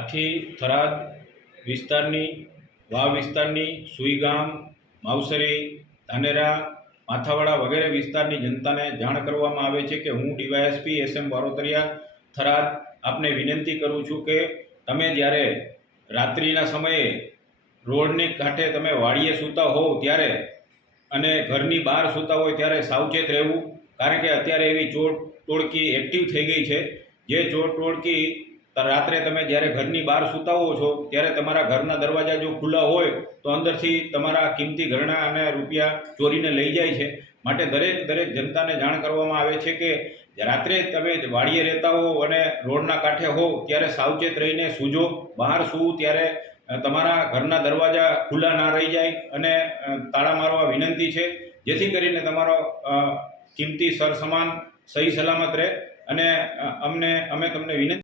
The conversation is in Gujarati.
આથી થરાદ વિસ્તારની, વાવ વિસ્તારની સુઈગામ માવસરી, ધાનેરા, માથાવાડા વગેરે વિસ્તારની જનતાને જાણ કરવામાં આવે છે કે હું DYSP S M Barotariya Tharad આપને વિનંતી કરું છું કે તમે જ્યારે રાત્રિના સમયે રોડની કાંઠે તમે વાડીએ સૂતા હોવ ત્યારે અને ઘરની બહાર સૂતા હોય ત્યારે સાવચેત રહેવું, કારણ કે અત્યારે એવી ચોર ટોળકી એક્ટિવ થઈ ગઈ છે. જે ચોર ટોળકી રાત્રે તમે જ્યારે ઘરની બહાર સૂતા હો છો, ત્યારે તમારા ઘરના દરવાજા જો ખુલ્લા હોય, તો અંદરથી તમારા કિંમતી ઘરણા અને રૂપિયા ચોરીને લઈ જાય છે. માટે દરેક દરેક જનતાને જાણ કરવામાં આવે છે કે, રાત્રે તમે વાડીએ રહેતા હો અને રોડના કાંઠે હો, ત્યારે સાવચેત રહીને સૂજો. બહાર સૂવું ત્યારે તમારા ઘરના દરવાજા ખુલ્લા ના રહી જાય અને તાળા મારવા વિનંતી છે, જેથી કરીને તમારો કિંમતી સરસમાન સહી સલામત રહે અને અમને, અમે તમને વિનંતી